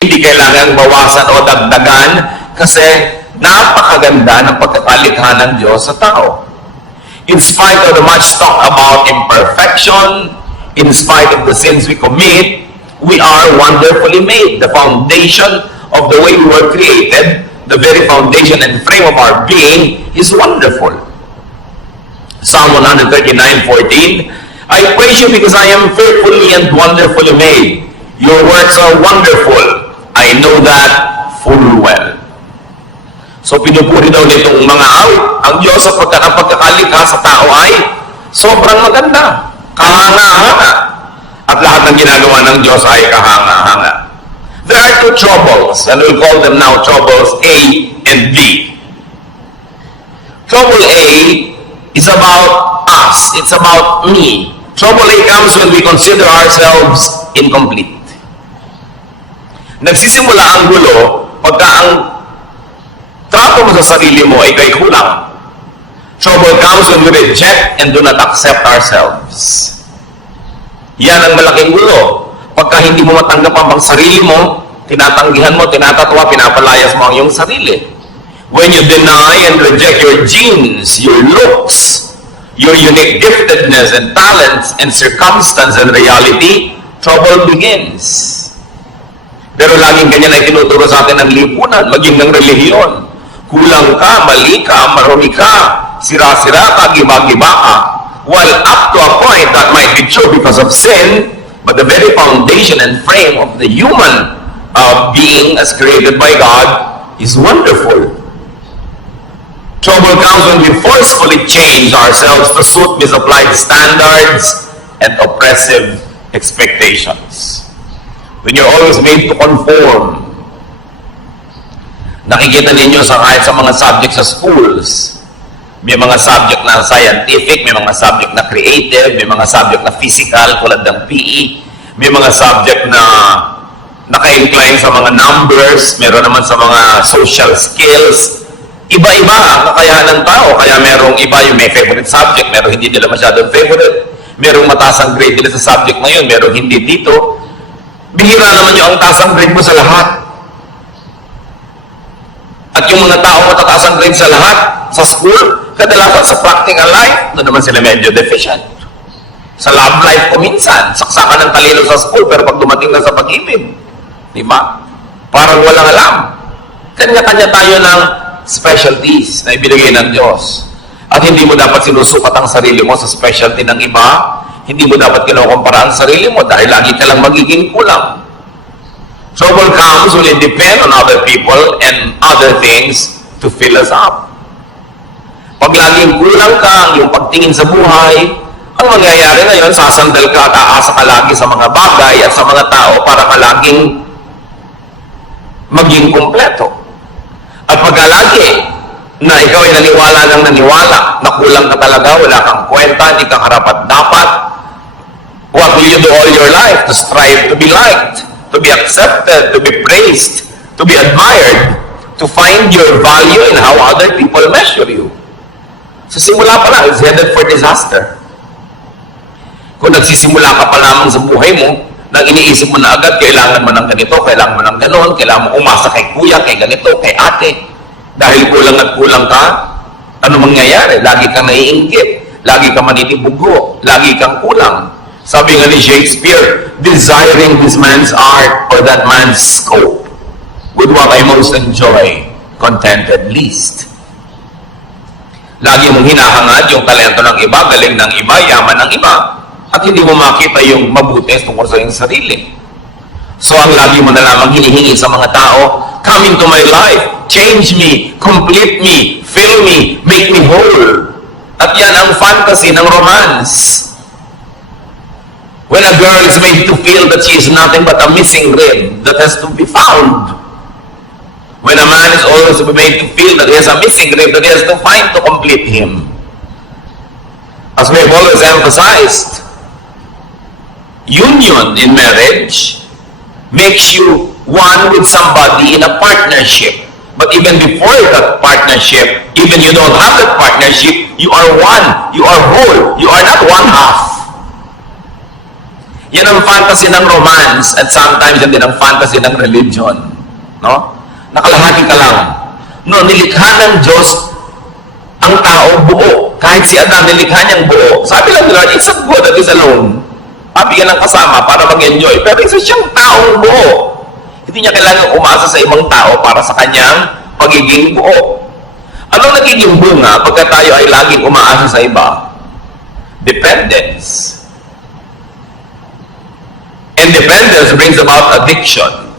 Hindi kailangan bawasan o dagdagan kasi napakaganda ng pagkakalikha ng Diyos sa tao. In spite of the much talk about imperfection, in spite of the sins we commit, we are wonderfully made. The foundation of the way we were created, the very foundation and frame of our being is wonderful. Psalm 139:14, I praise you because I am fearfully and wonderfully made. Your works are wonderful. I know that full well. So pinupuri daw nitong mga awit ang Diyos sa pagkakalikha sa tao ay sobrang maganda, kahanga-hanga. At lahat ng ginagawa ng Diyos ay kahanga-hanga. There are two troubles, and we'll call them now troubles A and B. Trouble A is about us. It's about me. Trouble A comes when we consider ourselves incomplete. Nagsisimula ang gulo pagka ang trato mo sa sarili mo ay kay kulang. Trouble comes when we reject and do not accept ourselves. Yan ang malaking gulo. Pagka hindi mo matanggap ang sarili mo, tinatanggihan mo, tinatatwa, pinapalayas mo ang iyong sarili. When you deny and reject your genes, your looks, your unique giftedness and talents and circumstance and reality, trouble begins. Pero laging ganyan ay tinuturo sa atin ng lipunan, maging ng relihiyon. Kulang ka, mali ka, marumi ka, sira-sira ka, giba-giba ka. While up to a point that might be true because of sin, but the very foundation and frame of the human being as created by God is wonderful. Trouble comes when we forcefully change ourselves to suit misapplied standards and oppressive expectations. When you're always made to conform. Nakikita ninyo kahit sa mga subject sa schools, may mga subject na scientific, may mga subject na creative, may mga subject na physical, tulad ng PE, may mga subject na naka-incline sa mga numbers, meron naman sa mga social skills. Iba-iba ang kakayahan ng tao, kaya merong iba yung may favorite subject, merong hindi nila masyadong favorite, merong mataas ang grade nila sa subject na yun, merong hindi dito. Bihira naman yung ang taas ang grade mo sa lahat. At yung mga tao matataas ang grade sa lahat, sa school, kadalasan sa practical life, doon naman sila medyo deficient. Sa love life ko minsan, saksakan ng talino sa school, pero pag dumating na sa pag-ibig, di ba? Parang walang alam. Kanya-kanya tayo ng specialties na ibinigay ng Diyos. At hindi mo dapat sinusukat ang sarili mo sa specialty ng iba. Hindi mo dapat kinukumpara ang sarili mo dahil lagi ka lang magiging kulang. Trouble comes when it depends on other people and other things to fill us up. Pag laging kulang ka, yung pagtingin sa buhay, ang mangyayari ngayon, sasandal ka at aasa ka lagi sa mga bagay at sa mga tao para ka laging maging kumpleto. At pagka lagi na ikaw ay naniwala ng naniwala, na kulang ka talaga, wala kang kwenta, hindi ka karapat-dapat, what will you do all your life? To strive to be liked, to be accepted, to be praised, to be admired, to find your value in how other people measure you. Sa simula pa lang, it's headed for disaster. Kung nagsisimula ka pa lamang sa buhay mo, nang iniisip mo na agad, kailangan mo ng ganito, kailangan mo ng ganon, kailangan mo umasa kay kuya, kay ganito, kay ate. Dahil kulang at kulang ka, ano mangyayari? Lagi kang naiinggit, lagi kang manitibugo, lagi kang kulang. Sabi nga ni Shakespeare, desiring this man's art or that man's scope, with what I most enjoy, contented least. Lagi mong hinahangad yung talento ng iba, galing ng iba, yaman ng iba, at hindi mo makita yung mabuti tungkol sa iyong sarili. So ang lagi mo na lamang hinihingi sa mga tao, come into my life, change me, complete me, fill me, make me whole. At yan ang fantasy ng romance. When a girl is made to feel that she is nothing but a missing rib that has to be found. When a man is always made to feel that he has a missing rib that he has to find to complete him. As we have always emphasized, union in marriage makes you one with somebody in a partnership. But even before that partnership, even you don't have that partnership, you are one, you are whole, you are not one half. Yan ang fantasy ng romance at sometimes yan din ang fantasy ng religion. No? Nakalahati ka lang. No, nilikha ng Diyos ang tao buo. Kahit si Adam, nilikha niyang buo. Sabi lang nila, it's not good that is alone. Pabigyan ng kasama para mag-enjoy. Pero isa siyang taong buo. Hindi niya kailangan umasa sa ibang tao para sa kanyang pagiging buo. Anong nagiging bunga pagka tayo ay laging umaasa sa iba? Dependence. And dependence brings about addiction.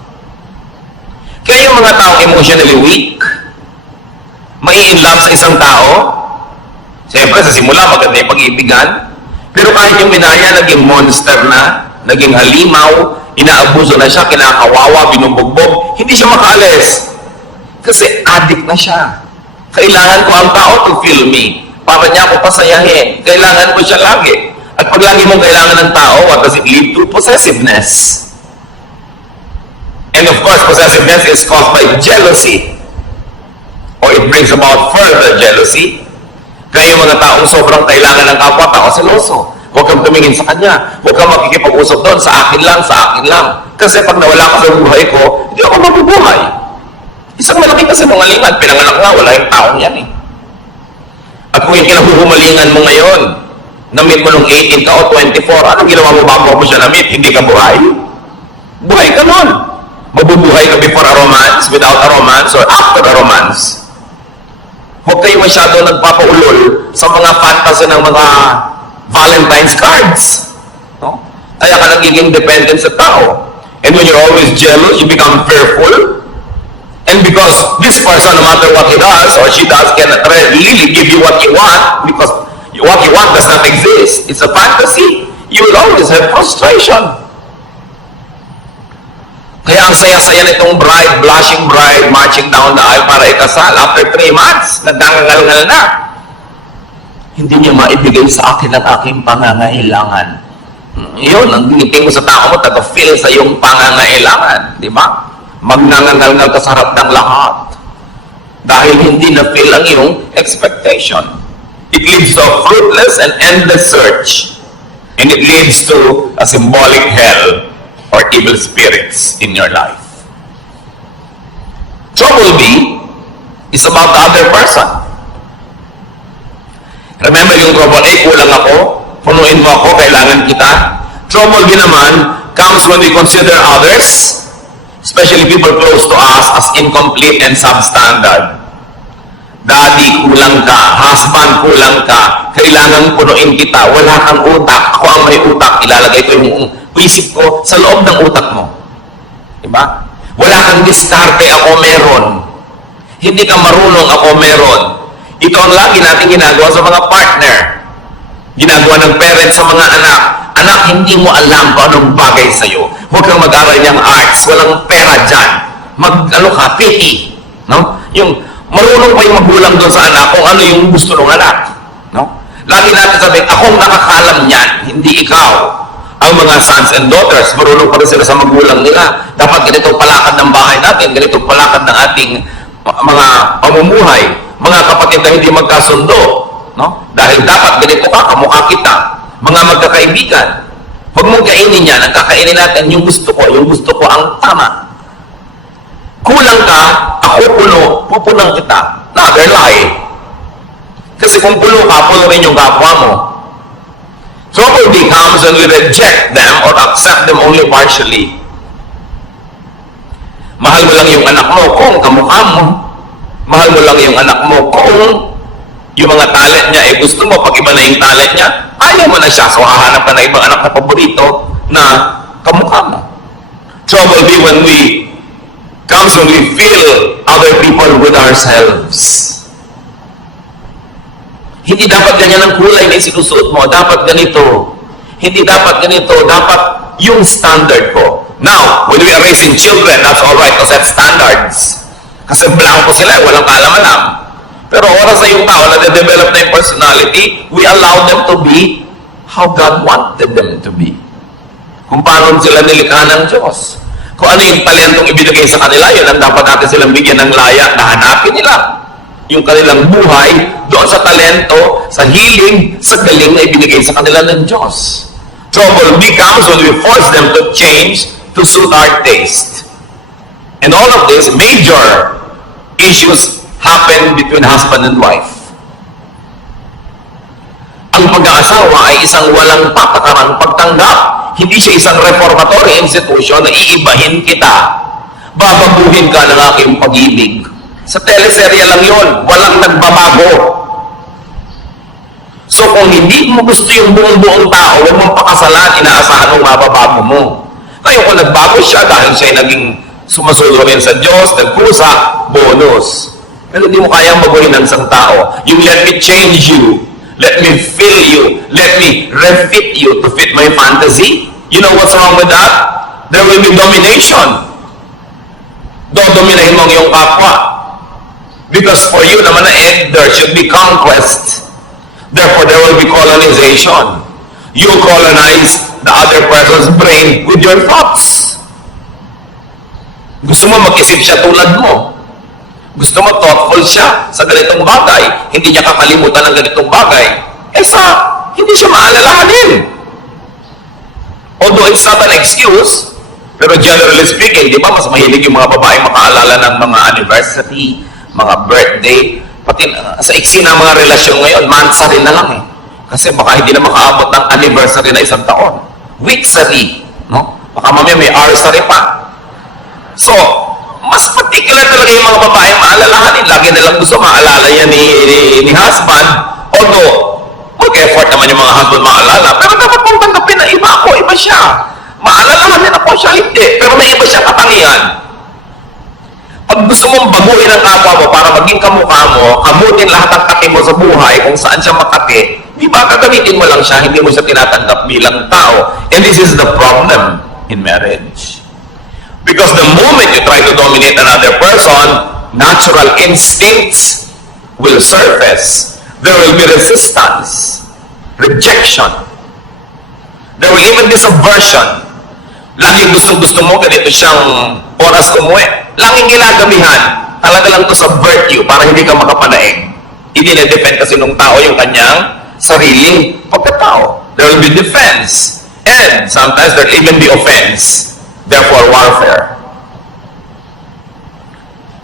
Kaya yung mga taong emotionally weak, mai-inlove sa isang tao, siyempre sa simula maganda yung pag-iibigan, pero kahit yung minaya naging monster na, naging halimaw, inaabuso na siya, kinakawawa, binubugbog, hindi siya makaalis. Kasi addict na siya. Kailangan ko ang tao to feel me. Para niya ako pasayahin. Kailangan ko siya lagi. At pag lagi mong kailangan ng tao, what does it lead to? Possessiveness. And of course, possessiveness is caused by jealousy. Or it brings about further jealousy. Kaya yung mga taong sobrang kailangan ng kapwa-tao, seloso. Huwag kang tumingin sa kanya. Huwag kang makikipag-usap doon. Sa akin lang, sa akin lang. Kasi pag nawala ka sa buhay ko, hindi ako mabubuhay. Isang malaki kasi mangalingan. Pinanganak nga, wala yung taong yan eh. At kung yung kinahuhumalingan mo ngayon, na-meet mo nung 18 ka o 24, anong ginawa mo bago mo siya na-meet? Hindi ka buhay? Buhay ka nun. Mabubuhay ka before a romance, without a romance, or after a romance. Huwag kayo masyado nagpapaulol sa mga fantasy ng mga Valentine's cards. No? Kaya ka nagiging dependent sa tao. And when you're always jealous, you become fearful. And because this person, no matter what he does or she does, cannot really give you what you want, because what you want does not exist. It's a fantasy. You will always have frustration. Kaya ang saya-saya nitong bride, blushing bride, marching down the aisle para ikasal. After 3 months, nagdangangal-ngal na. Hindi niya maibigay sa akin ang aking pangangailangan. Yun, ang ngiti mo sa tao mo, taga-feel sa iyong pangangailangan. Di ba? Magnangangal-ngal ka sa harap ng lahat. Dahil hindi na-feel ang iyong expectation. It leads to a fruitless and endless search. And it leads to a symbolic hell or evil spirits in your life. Trouble B is about the other person. Remember yung trouble A, kulang ako, punuin mo ako, kailangan kita. Trouble B naman comes when we consider others, especially people close to us, as incomplete and substandard. Daddy, kulang ka. Husband, kulang ka. Kailangan punuin kita. Wala kang utak. Ako ang may utak. Ilalagay ko yung isip ko sa loob ng utak mo. Diba? Wala kang diskarte. Ako meron. Hindi ka marunong. Ako meron. Ito ang lagi natin ginagawa sa mga partner. Ginagawa ng parents sa mga anak. Anak, hindi mo alam kung anong bagay sa'yo. Huwag kang mag-aral niyang arts. Walang pera dyan. Pity. No? Yung marunong pa yung magulang doon sa anak kung ano yung gusto ng anak. No? Lagi natin sabihin, akong nakakalam niyan, hindi ikaw. Ang mga sons and daughters, marunong pa rin sila sa magulang nila. Dapat ganitong palakad ng bahay natin, ganitong palakad ng ating mga pamumuhay, mga kapatid na hindi magkasundo. No? Dahil dapat ganito ka, kamukha kita. Mga magkakaibigan. Huwag mong kainin yan, ang kakainin natin yung gusto ko ang tama. Kulang ka, ako puno, pupunang kita. Another lie. Kasi kung puno ka, punuin yung kapwa mo. Trouble becomes when we reject them or accept them only partially. Mahal mo lang yung anak mo kung kamukha mo. Mahal mo lang yung anak mo kung yung mga talent niya, gusto mo, pag iba na yung talent niya, ayaw mo na siya. So, hahanap ka na ibang anak na paborito na kamukha mo. Trouble be when comes when we feel other people with ourselves. Hindi dapat ganyan ang kulay na isinusuot mo. Dapat ganito. Hindi dapat ganito. Dapat yung standard ko. Now, when we are raising children, that's alright to set standards. Kasi blanco sila, walang kaalam-alam. Pero oras na yung tao na de-develop na yung personality, we allow them to be how God wanted them to be. Kung paano sila nilikha ng Diyos. Kung ano yung talentong ibinigay sa kanila, yun ang dapat natin silang bigyan ng laya na hanapin nila. Yung kanilang buhay, doon sa talento, sa hiling, sa galing na ibinigay sa kanila ng Diyos. Trouble becomes when we force them to change to suit our taste. And all of these major issues happen between husband and wife. Ang pag-aasawa ay isang walang patakarang pagtanggap. Hindi siya isang reformatory institution na iibahin kita. Babaguhin ka ng aking pag-ibig. Sa teleserye lang yon, walang nagbabago. So kung hindi mo gusto yung buong tao, huwag mong pakasalan, inaasahan mong mababago mo. Ngayon kung nagbago siya dahil siya naging sumusunod rin sa Diyos, nagkusa, bonus. Pero hindi mo kayang baguhin ng isang tao. Yung let me change you, let me fill you, let me refit you to fit my fantasy. You know what's wrong with that? There will be domination. Dodominahin mo ang iyong kapwa. Because for you naman na there should be conquest. Therefore, there will be colonization. You colonize the other person's brain with your thoughts. Gusto mo mag-isip siya tulad mo. Gusto mo thoughtful siya sa ganitong bagay. Hindi niya kakalimutan ng ganitong bagay. Hindi siya maalalahanin. Although it's not an excuse, pero generally speaking, di ba, mas mahilig yung mga babae makaalala ng mga anniversary, mga birthday, pati sa iksi ng mga relasyon ngayon, monthsary na lang eh. Kasi baka hindi na makaabot ng anniversary na isang taon. Weeksary, no? Baka mamaya may hoursary pa. So, mas particular talaga yung mga babaeng maalalahanin. Lagi nilang gusto maalala yan ni husband. Although, mag-effort naman yung mga husband maalala. Pero dapat mong tanggapin na iba ako, iba siya. Maalalahanin ako siya, hindi. Pero may iba siya katangian. Pag gusto mong baguhin ang kapwa mo para maging kamukha mo, abutin lahat ng kati mo sa buhay kung saan siya makati, di ba gagamitin mo lang siya, hindi mo siya tinatanggap bilang tao. And this is the problem in marriage. Because the moment you try to dominate another person, natural instincts will surface. There will be resistance, rejection. There will even be subversion. Laging gusto mo, ganito siyang oras umuwi. Laging ginagamihan, talaga lang to subvert you para hindi ka makapanaig. Idine-defend kasi nung tao yung kanyang sariling pagkatao. There will be defense. And sometimes there will even be offense. Therefore, warfare.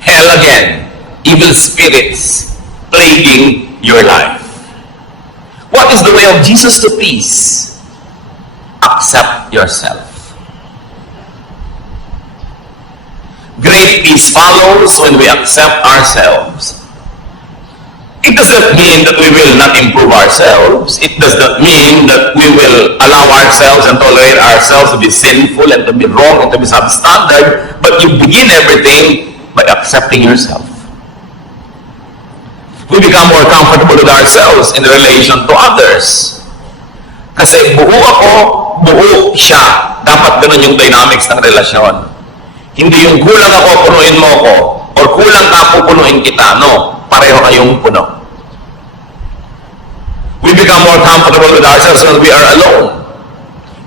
Hell again. Evil spirits plaguing your life. What is the way of Jesus to peace? Accept yourself. Great peace follows when we accept ourselves. It does not mean that we will not improve ourselves. It does not mean that we will allow ourselves and tolerate ourselves to be sinful and to be wrong and to be substandard. But you begin everything by accepting yourself. We become more comfortable with ourselves in relation to others. Kasi buo ako, buo siya. Dapat ganun yung dynamics ng relasyon. Hindi yung kulang ako, punuin mo ako. Or kulang ka, pupunuin kita. No, pareho kayong puno. We become more comfortable with ourselves when we are alone.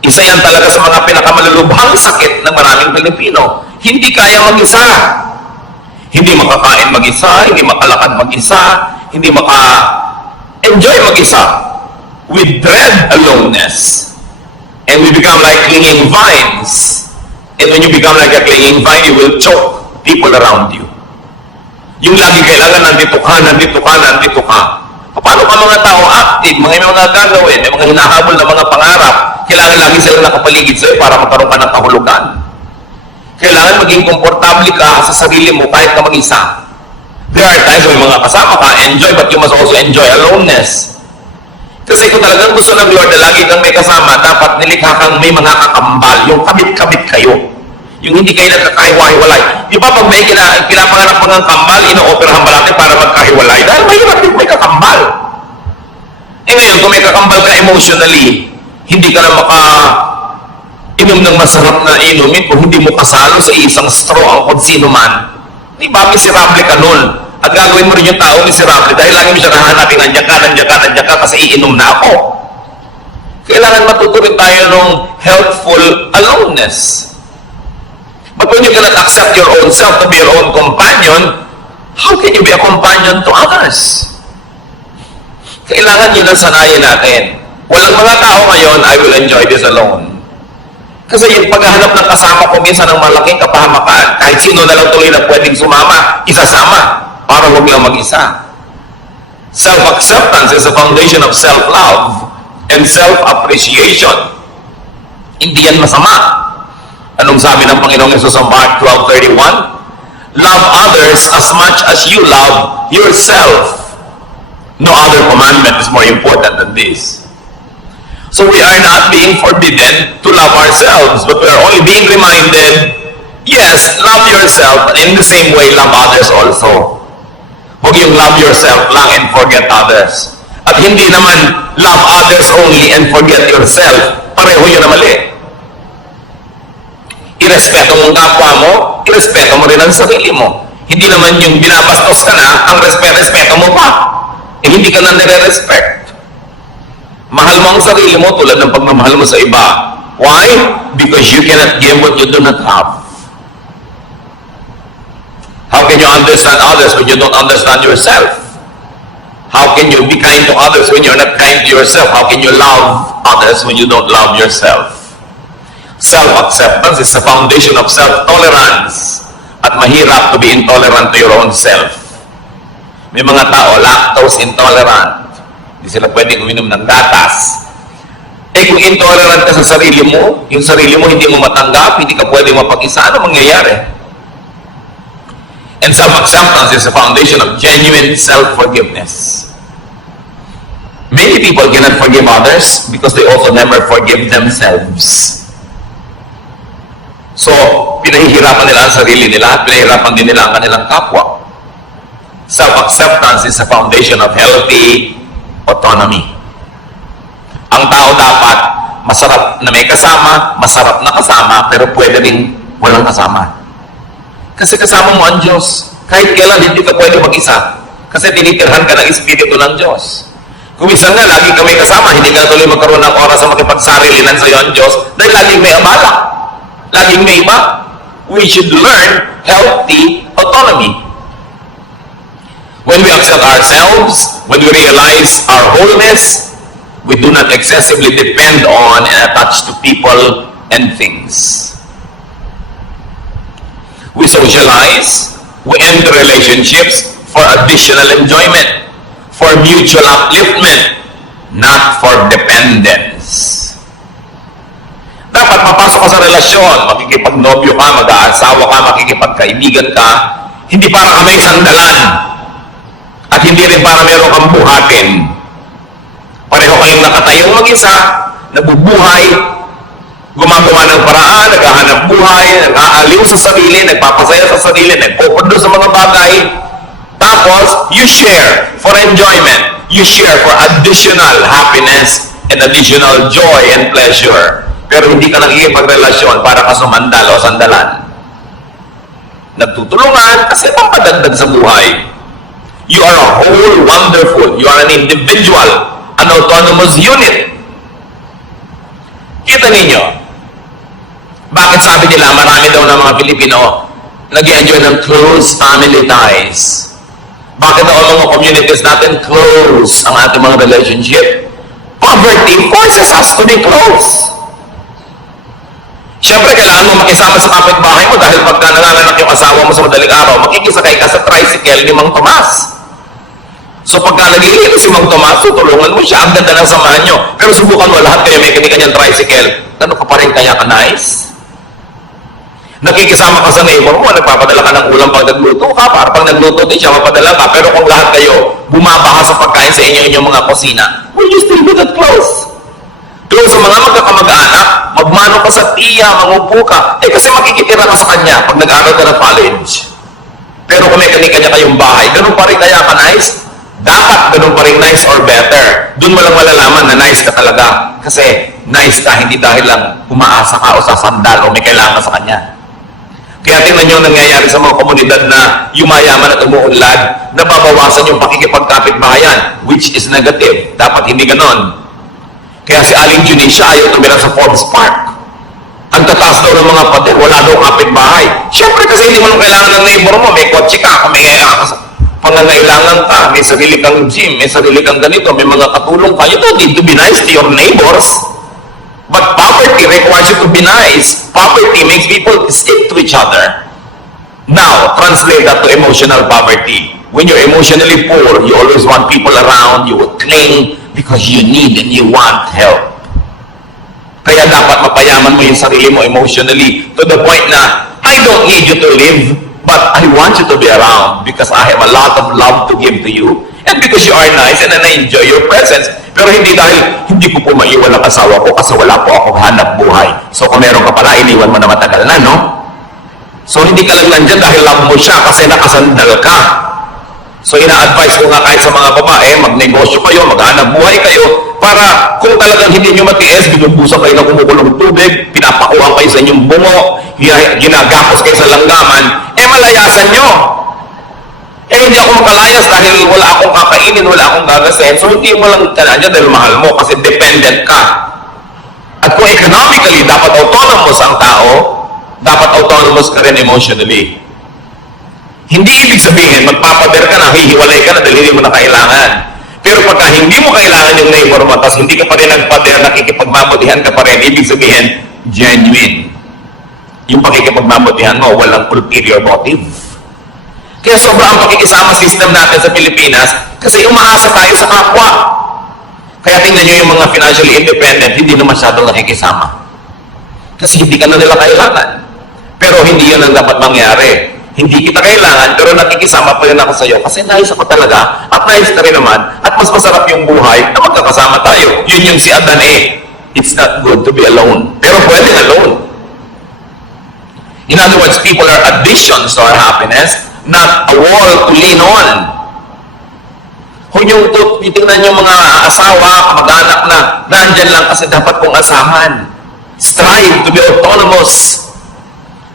Isa yan talaga sa mga pinakamalulubhang sakit ng maraming Pilipino. Hindi kaya mag-isa. Hindi makakain mag-isa, hindi makalakad mag-isa, hindi maka-enjoy mag-isa. We dread aloneness. And we become like clinging vines. And when you become like a clinging vine, you will choke people around you. Yung lagi kailangan nandito ka, nandito ka, nandito ka. Paano ka mga tao active, mga gagawin, may mga hinahabol na mga pangarap, kailangan lagi silang nakapaligid sa'yo para magkaroon ka ng kahulugan. Kailangan maging komportable ka sa sarili mo kahit ka mag-isa. There are times when mga kasama ka, enjoy, but you must also enjoy aloneness. Kasi kung talagang gusto ng Lord na lagi kang may kasama, dapat nilikha kang may mga kakambal, yung kabit-kabit kayo. Yung hindi kayo nagkakahiwa-hiwalay. Di ba pag may pinapangarap mga kambal, ino-operahan ba natin para magkahiwalay? Dahil mahirap yung may kakambal. Eh ngayon, kung may kakambal ka emotionally, hindi ka na inom ng masarap na inumin kung hindi mo kasalo sa isang straw ang kung sino man. Di ba, miserable ka nun. At gagawin mo rin yung tao miserable dahil lagi mo siya nahanapin, nandiyan ka, kasi iinom na ako. Kailangan matuturin tayo ng healthful aloneness. But when you cannot accept your own self to be your own companion, how can you be a companion to others? Kailangan yun ang sanayin natin. Walang mga tao ngayon, I will enjoy this alone. Kasi yung paghahanap ng kasama ko minsan ng malaking kapahamakan, kahit sino na lang tuloy na pwedeng sumama, isasama, para huwag lang mag-isa. Self-acceptance is the foundation of self-love and self-appreciation. Hindi yan masama. Anong sabi ng Panginoong Yesus sa Mark 12:31? Love others as much as you love yourself. No other commandment is more important than this. So we are not being forbidden to love ourselves, but we are only being reminded, yes, love yourself, but in the same way, love others also. Huwag yung love yourself lang and forget others. At hindi naman love others only and forget yourself. Pareho yun na mali. Irespeto mo ang kapwa mo, irespeto mo rin ang sarili mo. Hindi naman yung binabastos ka na, ang respeto mo pa. Eh hindi ka na nire-respect. Mahal mo ang sarili mo tulad ng pagmamahal mo sa iba. Why? Because you cannot give what you do not have. How can you understand others when you don't understand yourself? How can you be kind to others when you're not kind to yourself? How can you love others when you don't love yourself? Self-acceptance is the foundation of self-tolerance. At mahirap to be intolerant to your own self. May mga tao, lactose intolerant. Hindi sila pwedeng uminom ng gatas. Eh kung intolerant ka sa sarili mo, yung sarili mo hindi mo matanggap, hindi ka pwedeng mapag-isa, ano mangyayari? And self-acceptance is the foundation of genuine self-forgiveness. Many people cannot forgive others because they also never forgive themselves. So, pinahihirapan nila ang sarili nila at pinahihirapan din nila ang kanilang kapwa. Self-acceptance is the foundation of healthy autonomy. Ang tao dapat masarap na may kasama, masarap na kasama, pero pwede rin walang kasama. Kasi kasama mo ang Diyos. Kahit kailan hindi ka pwede mag-isa. Kasi tinitirhan ka ng Espiritu ng Diyos. Kung minsan nga, lagi ka may kasama, hindi ka tuloy magkaroon ng oras na makipagsarilinan sa iyo ang Diyos dahil laging may abala. Laging may iba. We should learn healthy autonomy. When we accept ourselves, when we realize our wholeness, we do not excessively depend on and attach to people and things. We socialize, we enter relationships for additional enjoyment, for mutual upliftment, not for dependence. Dapat papasok ka sa relasyon, makikipagnobyo ka, mag-aasawa ka, makikipagkaibigan ka, hindi para ka may sandalan, at hindi rin para meron kang buhatin. Pareho kayong nakatayong mag-isa, nabubuhay, gumagawa ng paraan, naghahanap buhay, nag-aaliw sa sarili, nagpapasaya sa sarili, nagpupundo sa mga bagay. Tapos, you share for enjoyment. You share for additional happiness and additional joy and pleasure. Pero hindi ka nakikipagrelasyon para ka sumandal o sandalan. Nagtutulungan kasi pampadagdag sa buhay. You are a whole wonderful. You are an individual, an autonomous unit. Kita ninyo, bakit sabi nila marami daw ng mga Pilipino nag-enjoy ng close family ties? Bakit daw ang mga communities natin close ang ating mga relationship? Poverty forces us to be close. Siyempre, kailangan mo makisama sa kapitbahay mo dahil pagka nanganganak yung asawa mo sa madaling araw, makikisakay ka sa tricycle ni Mang Tomas. So pagka nagiging si Mang Tomas, tutulungan mo siya, ang ganda ng samahan nyo. Pero subukan mo, lahat kayo may kanyang tricycle. Ano ka pa rin kaya ka nice? Nakikisama ka sa neighbor mo, nagpapadala ka ng ulam pag nagluto ka, para pag nagluto din siya, mapadala ka. Pero kung lahat kayo, bumaba ka sa pagkain sa inyong mga kusina, will you still be that close? Close sa mga magkakamag-anak, magmano ka sa tiya, mangupo ka, eh kasi makikitira ka sa kanya pag nag-aaral ka ng college. Pero kung may kanya-kanya kayong bahay, ganun pa rin kaya ka nice? Dapat ganun pa rin nice or better. Doon mo lang malalaman na nice ka talaga. Kasi nice ka, hindi dahil lang umaasa ka o sasandal o may kailangan ka sa kanya. Kaya tingnan nyo ang nangyayari sa mga komunidad na yumayaman at umuunlad, nababawasan yung pakikipagkapit-bahayan, which is negative. Dapat hindi ganon. Kaya si Aling Junisha ayaw tumira sa Forbes Park. Ang tataas daw ng mga pader, wala daw kapitbahay. Siyempre kasi hindi mo nang kailangan ng neighbor mo, may kotse ka, may pangangailangan ka, may sarili kang gym, may sarili kang ganito, may mga katulong ka, you don't need to be nice to your neighbors. But poverty requires you to be nice. Poverty makes people stick to each other. Now, translate that to emotional poverty. When you're emotionally poor, you always want people around, you will cling because you need and you want help. Kaya dapat mapayaman mo yung sarili mo emotionally to the point na, I don't need you to live, but I want you to be around because I have a lot of love to give to you and because you are nice and I enjoy your presence. Pero hindi dahil hindi ko po maiwan ang asawa ko kasi wala po akong hanap buhay. So kung meron ka pala, iniwan mo na matagal na, no? So hindi ka lang nandyan dahil love mo siya kasi nakasandal ka. So ina-advise ko nga kahit sa mga babae, magnegosyo kayo, maghanap buhay kayo, para kung talagang hindi nyo matiis, binubusan kayo ng kumukulong tubig, pinapakuhan kayo sa inyong bungo, ginagapos kayo sa langgaman, malayasan nyo. Hindi ako makalayas dahil wala akong kakainin, wala akong gagasin. So hindi mo lang kanadya dahil mahal mo kasi dependent ka. At kung economically, dapat autonomous ang tao, dapat autonomous ka rin emotionally. Hindi ibig sabihin, magpapader ka na, hihiwalay ka na dahil hindi mo na kailangan. Pero pagka hindi mo kailangan yung neighbor mo, tapos hindi ka pa rin nagpader, nakikipagmabutihan ka pa rin, ibig sabihin, genuine. Yung pakikipagmabutihan mo, walang ulterior motive. Kaya sobrang ang pakikisama system natin sa Pilipinas kasi umaasa tayo sa kapwa. Kaya tingnan nyo yung mga financially independent, hindi na masyadong nakikisama. Kasi hindi ka na nila kailangan. Pero hindi yun ang dapat mangyari. Hindi kita kailangan, pero nakikisama pa rin ako sa'yo kasi nais ako talaga at nais ka rin naman at mas masarap yung buhay na magkakasama tayo. Yun yung si Adan eh. It's not good to be alone. Pero pwede alone. In other words, people are additions to our happiness, not a wall to lean on. Kung yung titingnan yung mga asawa, mag-anak na, nandyan lang kasi dapat kong asahan. Strive to be autonomous.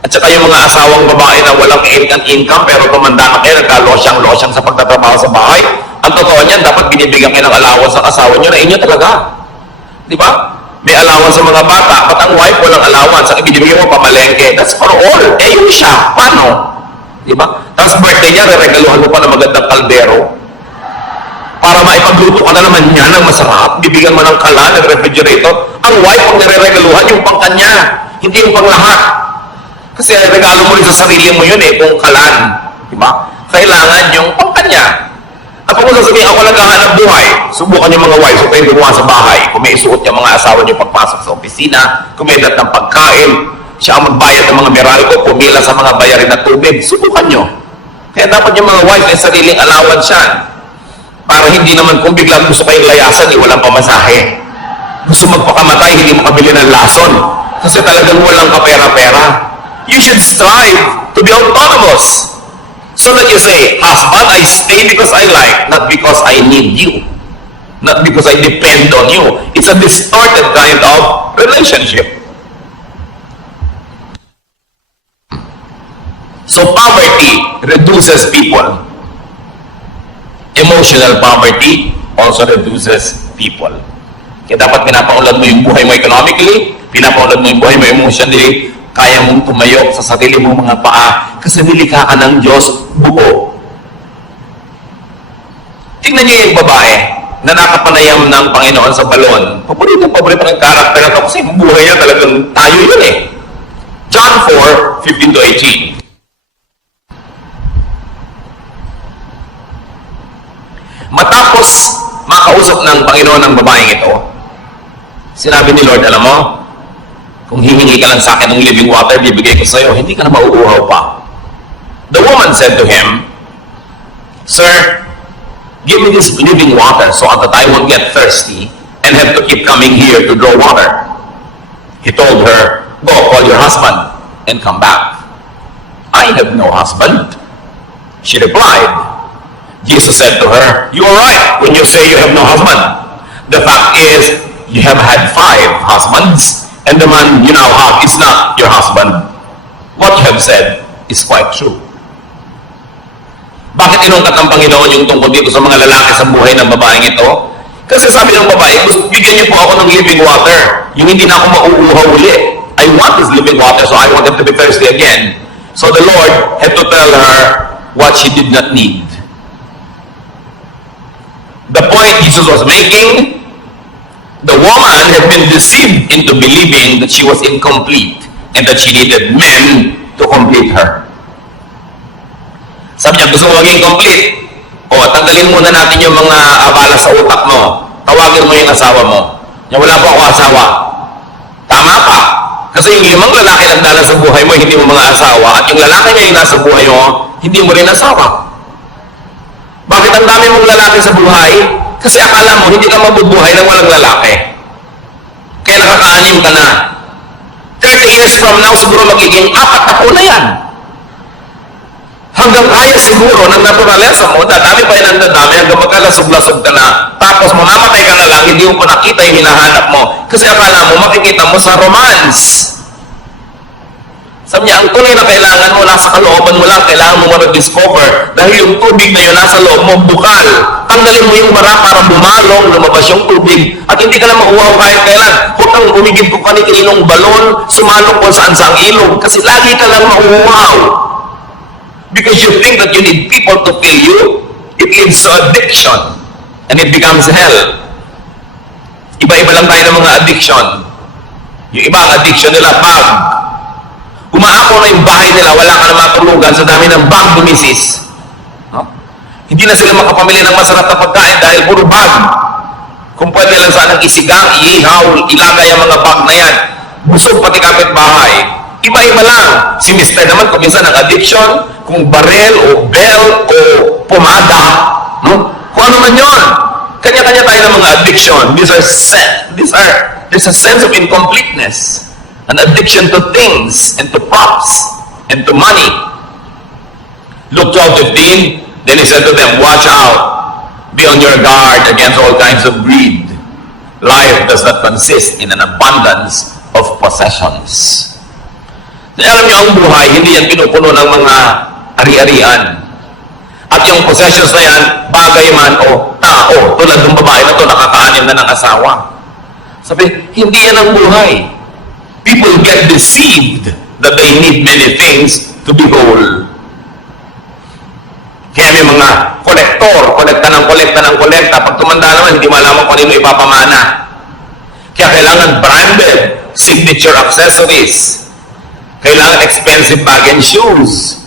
At saka yung mga asawang babae na walang income pero tumanda na kayo, nagka-losyang sa pagtatrabaho sa bahay, ang totoo niyan, dapat binibigyan kayo ng allowance sa asawa nyo na inyo talaga. Di ba? May allowance sa mga bata, but ang wife walang allowance, ang ibinibigyan mo pamalengke. That's for all. Yung siya, paano? Di ba? Tapos birthday niya, regaluhan mo pa ng magandang kaldero. Para maipagluto ka na naman niya ng masarap, bibigyan mo ng kalan, ng refrigerator. Ang wife ang nire-regaluhan yung pang kanya, hindi yung pang lahat. Kasi regalo mo rin sa sarili mo yun kung kalan. Diba? Kailangan yung pang kanya. At kung sasabihin ako naghahanap buhay, subukan yung mga wives, so kayo gumawa sa bahay. Kung may isuot yung mga asawa niyo pagpasok sa opisina, kung may dat ng pagkain, siya ang magbayad ng mga meralco, pumila sa mga bayarin na tubig, subukan nyo. Kaya dapat yung mga wives ay sariling allowance yan. Para hindi naman kung biglang gusto kayong layasan, walang pamasahe. Gusto magpakamatay, hindi makabili ng lason. Kasi talagang walang kapera-pera. You should strive to be autonomous. So that you say, husband, I stay because I like, not because I need you. Not because I depend on you. It's a distorted kind of relationship. So poverty reduces people. Emotional poverty also reduces people. Kaya dapat pinapaunlad mo yung buhay mo economically, pinapaunlad mo yung buhay mo emotionally, kaya mong tumayo sa sarili mong mga paa kasi nilikha ka ng Diyos buo. Tingnan niyo yung babae na nakapanayam ng Panginoon sa balon. Paborito ng karakter na ito kasi buhay niya talagang tayo yun John 4:15-18. Matapos makausap ng Panginoon ng babaeng ito, sinabi ni Lord, alam mo, kung hihingi ka lang sa akin ng living water, bibigay ko sa iyo, hindi ka na mauuhaw pa. The woman said to him, Sir, give me this living water so that I won't get thirsty and have to keep coming here to draw water. He told her, Go, call your husband and come back. I have no husband. She replied. Jesus said to her, You are right when you say you have no husband. The fact is, you have had 5 husbands, and the man you now have is not your husband. What you have said is quite true. Bakit inungkat ng Panginoon yung tungkol dito sa mga lalaki sa buhay ng babaeng ito? Kasi sabi ng babae, bigyan niyo po ako ng living water. Yung hindi na ako mauuhaw uli. I want this living water, so I want him to be thirsty again. So the Lord had to tell her what she did not need. The point Jesus was making, the woman had been deceived into believing that she was incomplete and that she needed men to complete her. Sabi niya, gusto mo maging complete? O, tanggalin muna natin yung mga abala sa utak mo. Tawagin mo yung asawa mo. Niya, wala po ako asawa. Tama ka. Kasi yung 5 lalaki nagdala sa buhay mo, hindi mo mga asawa. At yung lalaki na yung nasa buhay mo, hindi mo rin asawa. Bakit ang dami mong lalaki sa buhay? Kasi akala mo, hindi ka mabubuhay ng walang lalaki. Kaya nakakaanim ka na. 30 years from now, siguro magiging 4 na yan. Hanggang kaya siguro ng naturalesa mo, dadami pa yan ang dadami, hanggang magkalasog-lasog ka na. Tapos mamamatay ka na lang, hindi mo pa nakita yung hinahanap mo. Kasi akala mo, makikita mo sa romance. Sabi niya, ang tunay na kailangan mo, nasa kalooban mo lang, kailangan mo ma-discover. Dahil yung tubig na yun, nasa loob mo, bukal. Tanggalin mo yung bara para bumalong, lumabas yung tubig. At hindi ka na makuha kahit kailan. Huwag kang umigib kung kanikininong balon, sumalok kung saan sa ilog. Kasi lagi ka lang mauuhaw. Because you think that you need people to fill you, it leads to addiction. And it becomes hell. Iba-iba lang tayo ng mga addiction. Yung iba, ang addiction nila, bag. Umaako na yung bahay nila, wala ka na matulugan sa dami ng bag bumisis. No? Hindi na sila makapamili ng masarap na pagkain dahil puro bag. Kung pwede lang sanang isigang, iihaw, ilagay ang mga bag na yan. Busog pati kapitbahay. Iba-iba lang. Si Mr. naman, kung minsan ang addiction, kung barel o belt o pomada, no? Kung ano man yun. Kanya-kanya tayo ng mga addiction. There's a sense of incompleteness. An addiction to things and to props and to money. Luke 12:15, then he said to them, watch out, be on your guard against all kinds of greed. Life does not consist in an abundance of possessions. Kaya alam niyo, ang buhay, hindi yan pinupuno ng mga ari-arian. At yung possessions na yan, bagay man o tao, tulad ng babae na ito, nakakaanim na ng asawa. Sabi, hindi yan ang buhay. People get deceived that they need many things to be whole. Kaya may mga kolekta ng kolekta. Pag tumanda naman, hindi malaman kung ano yung ipapamana. Kaya kailangan branded signature accessories. Kailangan expensive bag and shoes.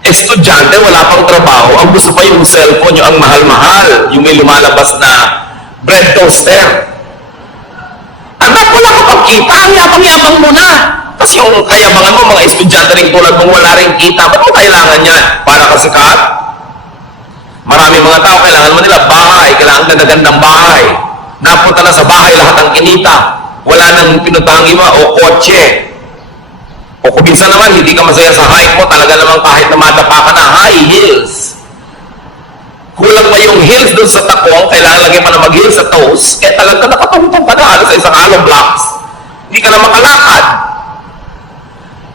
Estudyante, wala pang trabaho. Ang gusto pa yung cellphone nyo, ang mahal-mahal. Yung may lumalabas na bread toaster. Anak, wala ka pang kita. Ang yabang-yabang mo na. Kasi yung kayabangan mo, mga estudyante rin tulad mong wala rin kita. Ba't mo kailangan yan? Para ka sikat? Maraming mga tao, kailangan mo nila bahay. Kailangan ganda-gandang bahay. Napunta na sa bahay lahat ang kinita. Wala nang pinutang iba o kotse. O kung minsan naman, hindi ka masaya sa hike mo, talaga namang kahit na madapa ka na, high heels. Kulang pa yung heels doon sa takong, kailangan lagi pa na mag-heels sa toes, kaya talaga nakatungtong ka na halos sa isang hollow blocks. Hindi ka na makalakad.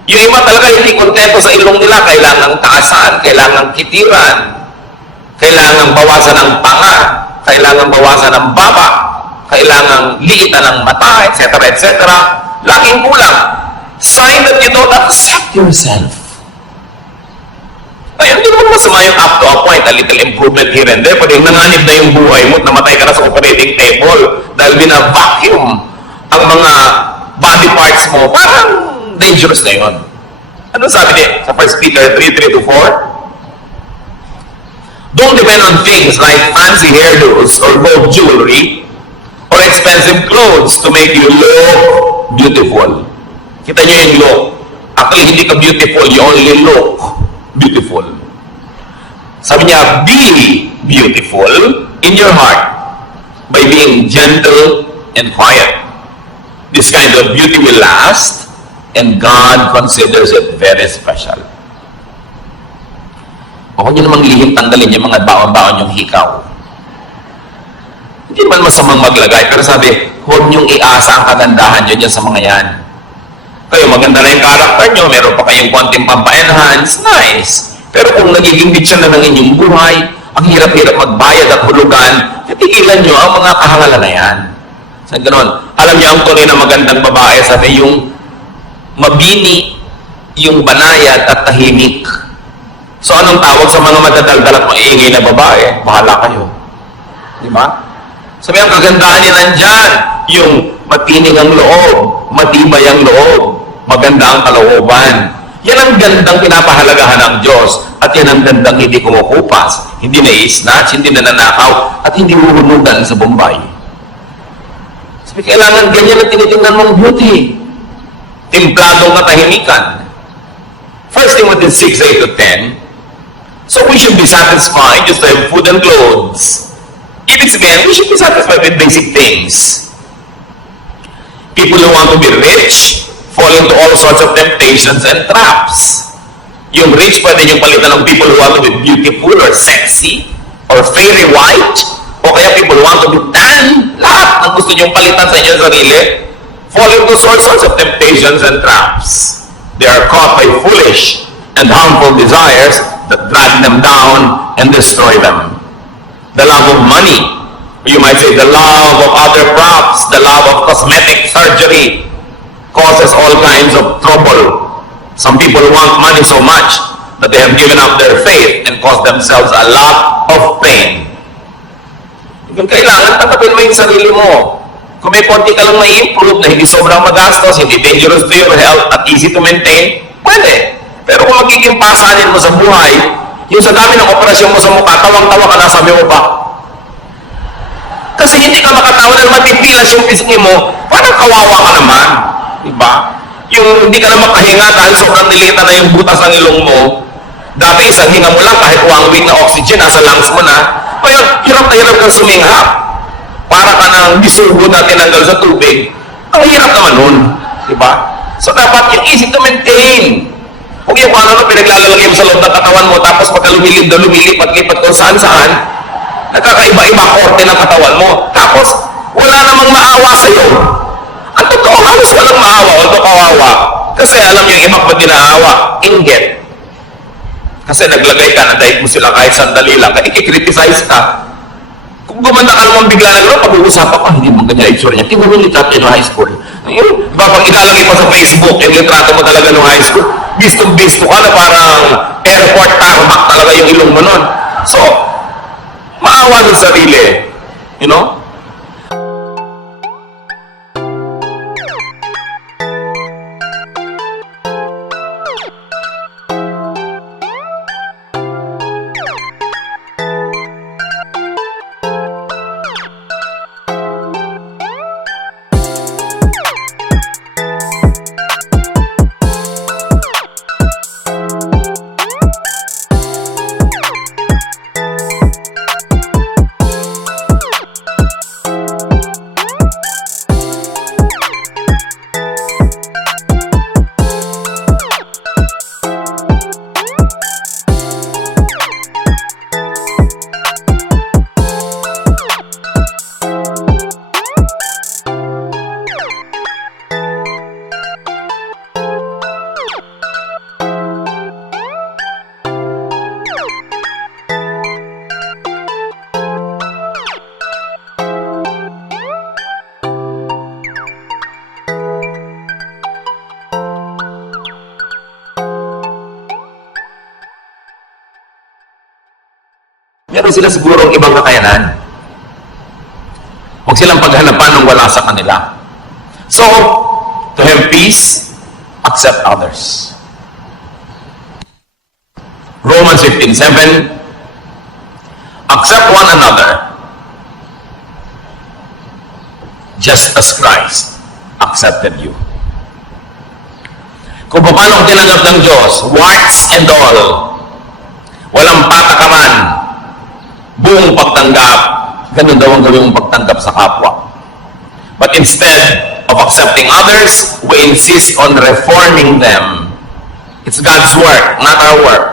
Yung iba talaga hindi kontento sa ilong nila, kailangang taasan, kailangang kitiran, kailangang bawasan ng panga, kailangang bawasan ng baba, kailangang liitan ng mata, etc. etc. Laging kulang. Sign that you don't accept yourself. Ay, hindi naman masama yung up to a point, a little improvement here and there. Pwede nanganib na yung buhay mo at namatay ka na sa operating table dahil bina-vacuum ang mga body parts mo. Parang dangerous na yun. Ano sabi niya sa 1 Peter 3:3-4? Don't depend on things like fancy hairdos or gold jewelry or expensive clothes to make you look beautiful. Kita nyo yung look. Actually, hindi ka beautiful. You only look beautiful. Sabi niya, be beautiful in your heart by being gentle and quiet. This kind of beauty will last and God considers it very special. Huwag nyo namang lihim tanggalin yung mga baon-baon yung hikaw. Hindi naman masamang maglagay. Pero sabi, huwag nyong iasa ang kagandahan nyo dyan sa mga yan. Kayo, maganda na yung character nyo, meron pa kayong konting pampa-enhance, nice. Pero kung nagiging bitsa na ng inyong buhay, ang hirap-hirap magbayad at hulugan, titigilan nyo ang mga kahangalan na yan. Sa ganon, alam niyo ang tunay na magandang babae, sabi yung mabini, yung banayad at tahimik. So anong tawag sa mga madadaldal at maingay na babae? Bahala kayo. Di ba? Sabi ang kagandahan niya nandyan, yung matinig ang loob, matibay ang loob, maganda ang kalooban. Yan ang gandang pinapahalagahan ng Diyos at yan ang gandang hindi kumukupas, hindi na-snatch, hindi nananakaw, at hindi huhunugan sa Bombay. Sabi, kailangan ganyan ang tinitingnan mong beauty. Templadong katahimikan. 1 Timothy 6, 8-10. So we should be satisfied just to have food and clothes. Ibig sabihin, we should be satisfied with basic things. People who want to be rich fall into all sorts of temptations and traps. Yung rich, pwede niyong palitan ng people who want to be beautiful or sexy or fairy white, o kaya people who want to be tan. Lahat ng gusto niyong palitan sa inyong sarili fall into all sorts of temptations and traps. They are caught by foolish and harmful desires that drag them down and destroy them. The love of money, you might say the love of other props, the love of cosmetic surgery, causes all kinds of trouble. Some people want money so much that they have given up their faith and caused themselves a lot of pain. Kung kailangan, tatapin mo yung sarili mo. Kung may konti ka lang may-improve na hindi sobrang magastos, hindi dangerous to your health at easy to maintain, pwede. Pero kung magiging pasanin mo sa buhay, yung sa dami ng operasyon mo sa mukha, tawang-tawa ka na, sabi mo pa. Kasi hindi ka makatawa na matipilas yung pisngi mo, parang kawawa ka naman. Diba? Yung hindi ka na makahinga dahil sobrang nilita na yung butas ng ilong mo. Dati isang hinga mo lang kahit 1 week na oxygen, nasa lungs mo na. Kaya hirap na hirap kang suminghap. Para ka nang bisugo na tinanggal sa tubig. Ang hirap naman nun. Diba? So dapat yung easy to maintain. Huwag yung ano pinaglalagay mo sa loob ng katawan mo, tapos pagka lumilip-lipat kung saan-saan, nagkakaiba-iba korte ng katawan mo. Tapos, wala namang maawa sa'yo. Ang totoo, halos walang maawa, although kawawa. Kasi alam yung iba pa ginaawa, inggit. Kasi naglagay ka na dahil mo sila kahit sandali lang, kaya ikikriticize ka. Kung gumanda ka naman bigla na gano'n, pag-uusapan ka, hindi mo ganyan itsura niya. Tingnan mo yung litrato in high school. Ayun, diba, pag ilalagay mo sa Facebook, yung litrato mo talaga nung high school, bistong-bisto ka na parang airport tarmac talaga yung ilong mo nun. So, maawa sa sarili. You know? Meron sila siguro ibang kakayanan. Huwag silang paghanapan ng wala sa kanila. So, to have peace, accept others. Romans 15:7, accept one another just as Christ accepted you. Kung paano tinanggap ng Diyos, warts and all, walang patakaran, buong pagtanggap, ganun daw ang gawin mong pagtanggap sa kapwa. But instead of accepting others, we insist on reforming them. It's God's work, not our work.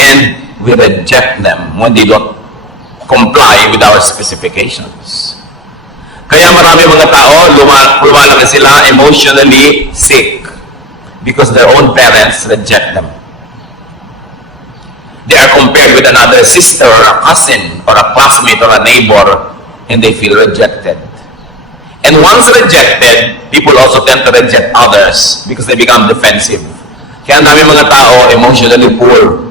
And we reject them when they don't comply with our specifications. Kaya marami mga tao, lumalaki sila emotionally sick because their own parents reject them. They are compared with another sister or a cousin or a classmate or a neighbor, and they feel rejected. And once rejected, people also tend to reject others because they become defensive. Kaya ang dami mga tao emotionally poor.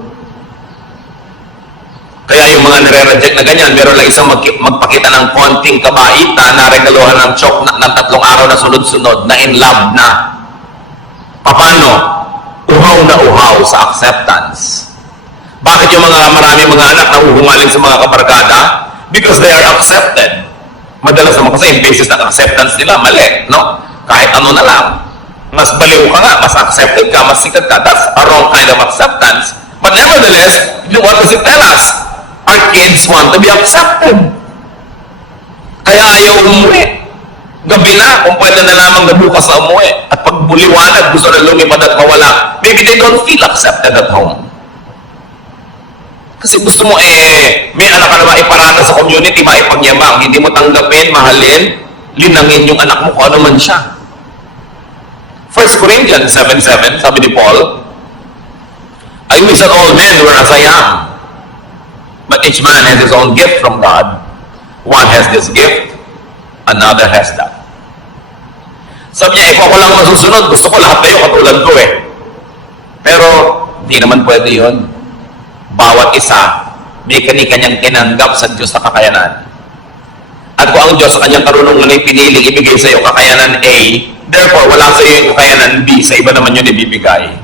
Kaya yung mga nire-reject na ganyan, meron lang isang magpakita ng konting kabaitan na regaluhan ng chok ng 3 araw na sunod-sunod na in love na. Paano? Uhaw na uhaw sa acceptance. Bakit yung marami mga anak na huhumaling sa mga kabarkada? Because they are accepted. Madalas naman kasi yung basis ng acceptance nila, mali, no? Kahit ano na lang. Mas baliw ka nga, mas accepted ka, mas sikat ka. That's a wrong kind of acceptance. But nevertheless, what does it tell us? Our kids want to be accepted. Kaya ayaw umuwi. Gabi na, kung pwede na lamang na bukas na umuwi. At pag buliwanag, gusto na lumipad at mawala. Maybe they don't feel accepted at home. Kasi gusto mo may anak ka naman iparata sa community, maipagyabang. Hindi mo tanggapin, mahalin, linangin yung anak mo kung ano man siya. 1 Corinthians 7:7, sabi ni Paul, I wish that all men were as I am. But each man has his own gift from God. One has this gift, another has that. Sabi niya, ikaw ko lang masusunod. Gusto ko lahat kayo katulad ko Pero, hindi naman pwede yun. Bawat isa, may kani-kanyang tinanggap sa Diyos na kakayanan. At kung ang Diyos sa kanyang karunungan ay piniling ibigay sa iyo kakayanan A, therefore, wala sa iyo yung kakayanan B, sa iba naman yun ibibigay.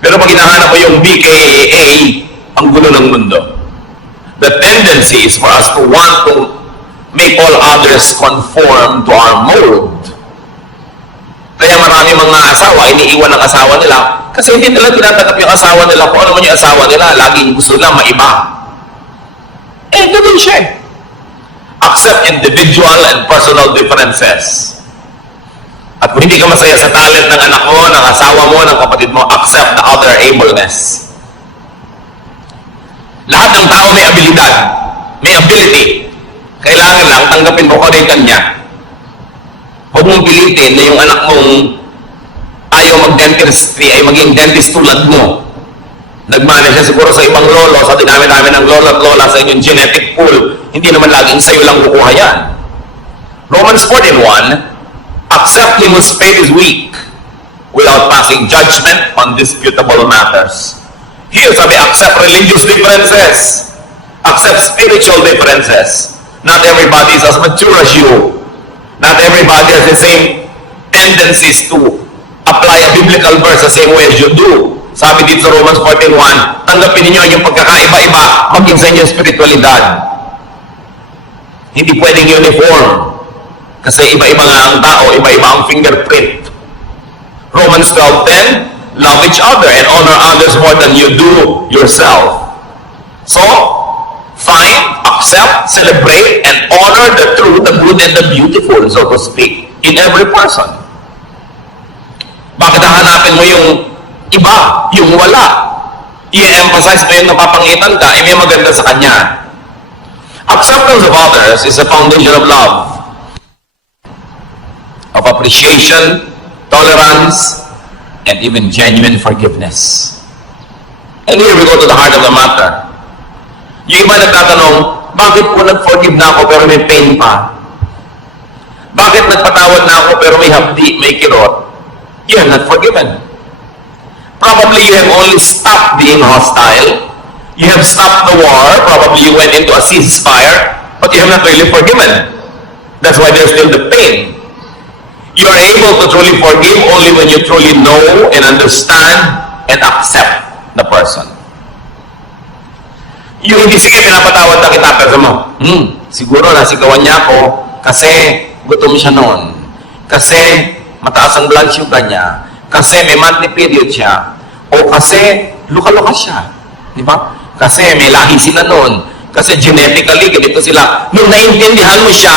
Pero pag hinahanap mo yung B kay A, ang gulo ng mundo. The tendency is for us to want to make all others conform to our mold. Kaya marami mga asawa, iniiwan ng asawa nila kasi hindi nila tinatanggap yung asawa nila kung ano man yung asawa nila, laging gusto lang maiba. Ganun siya. Accept individual and personal differences. At kung hindi ka masaya sa talent ng anak mo, ng asawa mo, ng kapatid mo, accept the other ableness. Lahat ng tao may abilidad, may ability. Kailangan lang tanggapin mo kung ano yung kanya. Huwag mong pilitin na yung anak mong ayaw mag-dentistry ay maging dentist tulad mo. Nagmana siya siguro sa ibang lolo, sa dinami-dami ng lolo at lola sa inyong genetic pool. Hindi naman laging sa'yo lang kukuha yan. Romans 14:1, accept him whose faith is weak without passing judgment on disputable matters. Here, sabi, accept religious differences. Accept spiritual differences. Not everybody is as mature as you. Not everybody has the same tendencies to apply a biblical verse the same way as you do. Sabi dito sa Romans 14:1, tanggapin niyo yung pagkakaiba-iba maging sa inyong spiritualidad. Hindi pwedeng uniform. Kasi iba-iba nga ang tao, iba-iba ang fingerprint. Romans 12:10, love each other and honor others more than you do yourself. So, find, accept, celebrate, and honor the true, the good, and the beautiful, so to speak, in every person. Bakit hahanapin mo yung iba, yung wala? I-emphasize mo yung napapangitan ka, may maganda sa kanya. Acceptance of others is a foundation of love, of appreciation, tolerance, and even genuine forgiveness. And here we go to the heart of the matter. Yung iba nagtatanong, bakit po nag-forgive na ako pero may pain pa? Bakit nagpatawad na ako pero may hapdi, may kirot? You have not forgiven. Probably you have only stopped being hostile. You have stopped the war. Probably you went into a ceasefire, but you have not really forgiven. That's why there's still the pain. You are able to truly forgive only when you truly know and understand and accept the person. Yung hindi, sige, pinapatawad na kita, pero mo, siguro nasigawan niya ako kasi gutom siya noon. Kasi mataas ang blood sugar niya. Kasi may monthly period siya. O kasi luka-luka siya. Di ba? Kasi may lahi sila noon. Kasi genetically, ganito sila. Nung naiintindihan mo siya,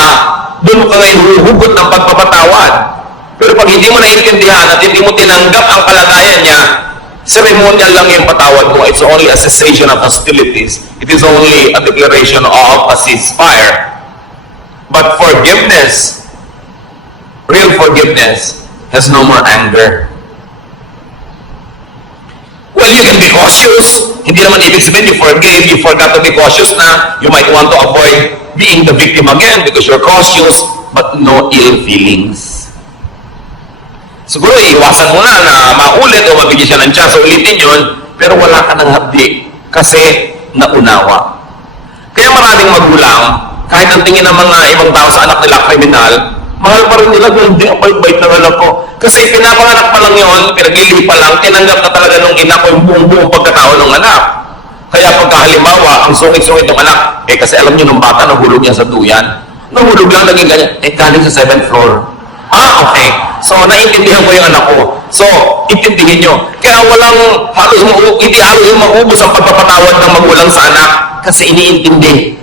doon ka ngayon huhugot ng pagpapatawad. Pero pag hindi mo naiintindihan at hindi mo tinanggap ang kalagayan niya, ceremonial lang yung patawad mo. It's only a cessation of hostilities. It is only a declaration of a ceasefire. But forgiveness, real forgiveness, has no more anger. Well, you can be cautious. Hindi naman ibig sabihin you forgave, you forgot to be cautious na you might want to avoid being the victim again because you're cautious, but no ill feelings. Siguro iwasan mo na maulit o mabigyan siya ng chance, ulitin yun, pero wala ka ng hapdi kasi naunawa. Kaya maraming magulang, kahit ang tingin ng mga ibang tao sa anak nila kriminal, mahal pa rin nila kung hindi ang bait-bait ng anak ko. Kasi pinapanganak pa lang yun, pinag-ili pa lang, tinanggap na talaga ng ina ko yung buong pagkatao ng anak. Kaya pagkahalimbawa, ang sungit-sungit ng anak, kasi alam niyo nung bata, nahulog niya sa duyan. Nahulog lang, naging ganyan, galing sa 7th floor. Okay. So, naiintindihan ko yung anak ko. So, intindihin nyo. Kaya hindi halos maubos ang pagpapatawad ng magulang sa anak kasi iniintindi.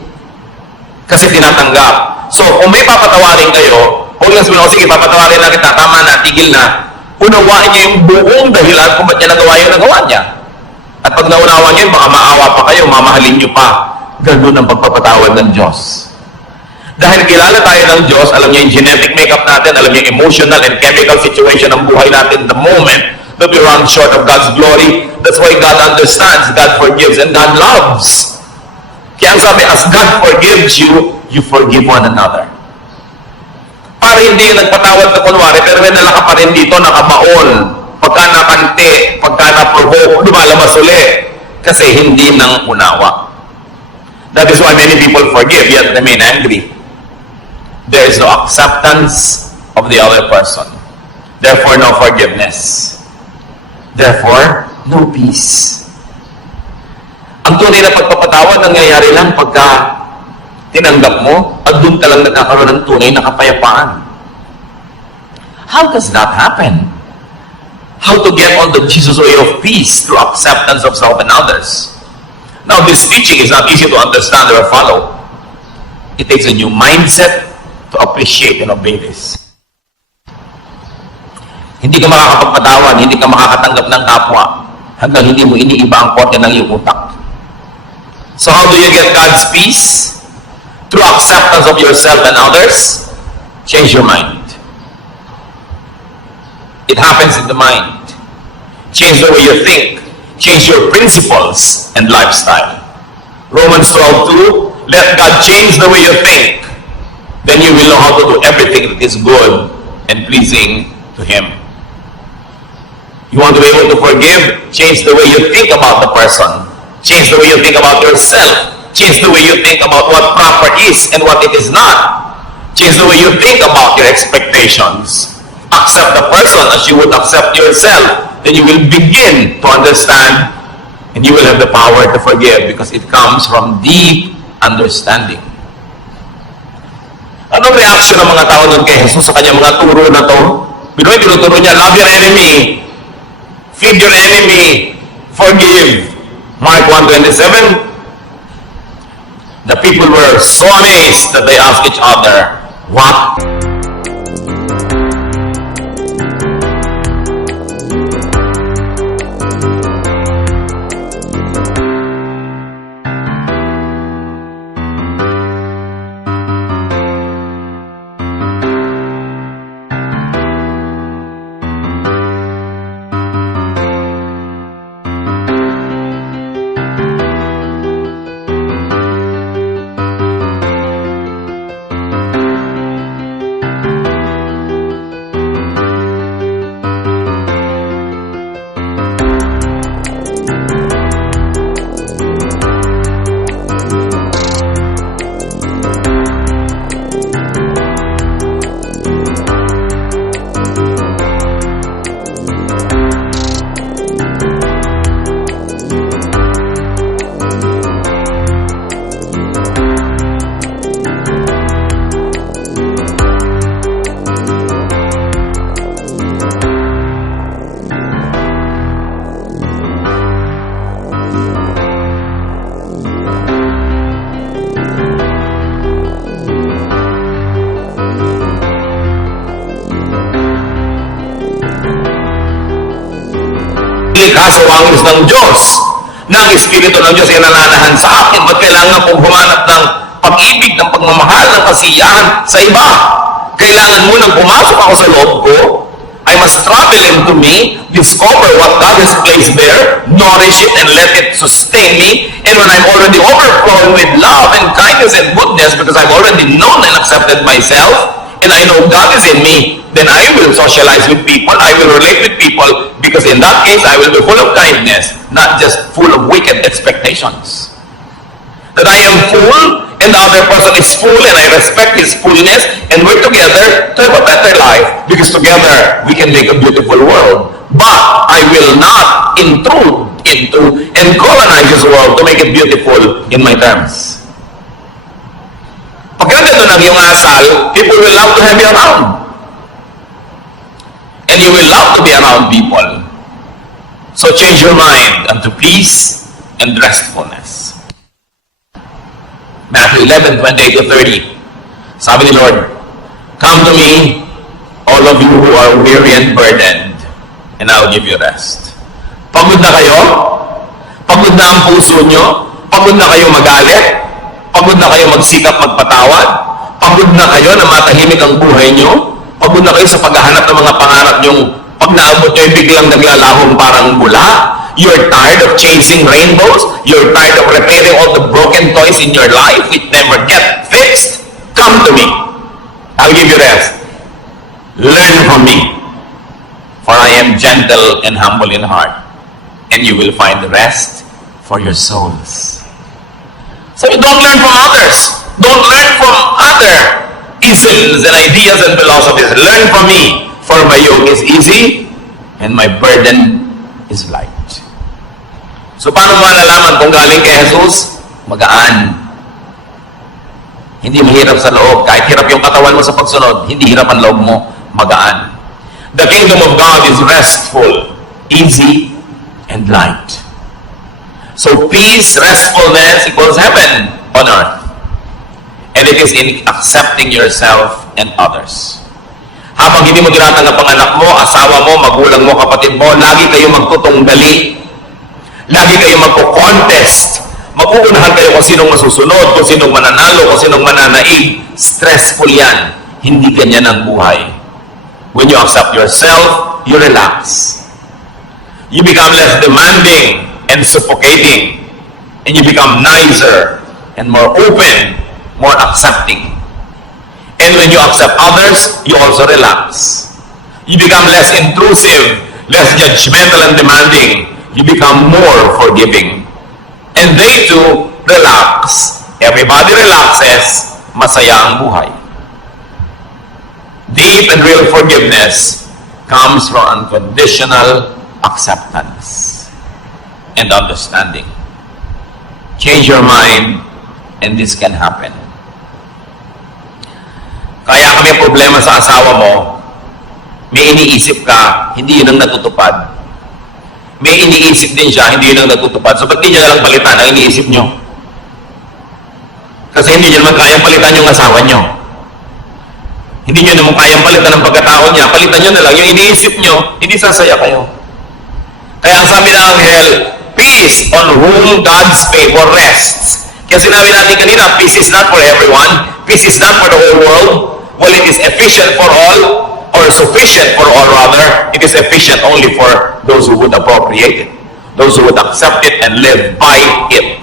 Kasi tinatanggap. So, kung may papatawarin kayo, huwag lang sabihin, sige, papatawarin na kita, tama na, tigil na. Unawain niyo yung buong dahilan kung ba't niya nagawa niya. At pag naunawa niyo, baka maawa pa kayo, mamahalin niyo pa. Ganun ang pagpapatawad ng Diyos. Dahil kilala tayo ng Diyos, alam niyo yung genetic makeup natin, alam niyo yung emotional and chemical situation ng buhay natin the moment that we run short of God's glory. That's why God understands, God forgives, and God loves. Kaya ang sabi, as God forgives you, you forgive one another. Para hindi yung nagpatawad na kunwari, pero may dala ka pa rin dito, nakabaon. Pagka nakante, pagka naprovoke, lumalabas ulit. Kasi hindi nang unawa. That is why many people forgive, yet remain angry. There is no acceptance of the other person. Therefore, no forgiveness. Therefore, no peace. Ang tunay na pagpapatawad nangyayari lang pagka tinanggap mo at doon ka lang nagkakaroon ng tunay na kapayapaan. How does that happen? How to get on the Jesus way of peace through acceptance of self and others? Now, this teaching is not easy to understand or follow. It takes a new mindset to appreciate and obey this. Hindi ka makakapagpatawan, hindi ka makakatanggap ng kapwa hanggang hindi mo iniiba ang korte ng iyong utak. So how do you get God's peace? Through acceptance of yourself and others. Change your mind. It happens in the mind. Change the way you think. Change your principles and lifestyle. Romans 12:2, let God change the way you think. Then you will know how to do everything that is good and pleasing to Him. You want to be able to forgive? Change the way you think about the person. Change the way you think about yourself. Change the way you think about what proper is and what it is not. Change the way you think about your expectations. Accept the person as you would accept yourself. Then you will begin to understand and you will have the power to forgive because it comes from deep understanding. Anong reaction ng mga tao nun kay Jesus sa kanyang mga turo na to? Tinuturo niya, love your enemy, feed your enemy, forgive. Mark 1:27. The people were so amazed that they asked each other, what? Kaso ang gusto ng Diyos na ang Espiritu ng Diyos ay nananahan sa akin. Ba't kailangan kong humanap ng pag-ibig, ng pagmamahal, ng kasiyahan sa iba? Kailangan mo nang pumasok ako sa loob ko. I must travel into me, discover what God has placed there, nourish it, and let it sustain me. And when I'm already overflowing with love and kindness and goodness because I've already known and accepted myself, and I know God is in me, then I will socialize with people, I will relate with people, because in that case, I will be full of kindness, not just full of wicked expectations. That I am full, and the other person is full, and I respect his fullness, and we're together to have a better life, because together we can make a beautiful world. But I will not intrude into and colonize this world to make it beautiful in my terms. Pagka ganito lang yung asal, people will love to have you around. And you will love to be around people. So change your mind unto peace and restfulness. Matthew 11:28-30. Sabi ni Lord, "Come to me, all of you who are weary and burdened, and I'll give you rest." Pagod na kayo? Pagod na ang puso nyo? Pagod na kayo magalit? Pagod na kayo magsikap magpatawad? Pagod na kayo na matahimik ang buhay nyo? Pagod na kayo sa paghahanap ng mga pangarap nyong pag naabot nyo biglang naglalahong parang bula? You're tired of chasing rainbows? You're tired of repairing all the broken toys in your life which never get fixed? Come to me. I'll give you rest. Learn from me. For I am gentle and humble in heart, and you will find rest for your souls. So you don't learn from others. Don't learn from other isms and ideas and philosophies. Learn from me, for my yoke is easy and my burden is light. So paano malalaman kung galing kay Jesus? Magaan. Hindi mahirap sa loob. Kahit hirap yung katawan mo sa pagsunod, hindi hirap ang loob mo. Magaan. The kingdom of God is restful, easy, and light. So peace, restfulness equals heaven on earth. And it is in accepting yourself and others. Habang hindi mo tinatanggap ang anak mo, asawa mo, magulang mo, kapatid mo, lagi kayo magtutunggali. Lagi kayo magko-contest. Mag-uunahan kayo kung sinong masusunod, kung sinong mananalo, kung sinong mananaig. Stressful yan. Hindi ganyan ang buhay. When you accept yourself, you relax. You become less demanding and suffocating. And you become nicer and more open, more accepting. And when you accept others, you also relax. You become less intrusive, less judgmental and demanding. You become more forgiving. And they too relax. Everybody relaxes, masaya ang buhay. Deep and real forgiveness comes from unconditional acceptance and understanding. Change your mind, and this can happen. Kaya kami problema sa asawa mo, may iniisip ka, hindi yun ang natutupad. May iniisip din siya, hindi yun ang natutupad. So, ba't di niya nalang palitan ang iniisip nyo? Kasi hindi niya naman kayang palitan yung asawa nyo. Hindi niyo naman kayang palitan ang pagkatao niya. Palitan nyo na lang. Yung iniisip nyo, hindi sasaya kayo. Kaya ang sabi ng anghel, peace on whom God's favor rests. Kaya sinabi natin kanina, peace is not for everyone. Peace is not for the whole world. Well, it is efficient for all, or sufficient for all rather. It is efficient only for those who would appropriate it, those who would accept it and live by it.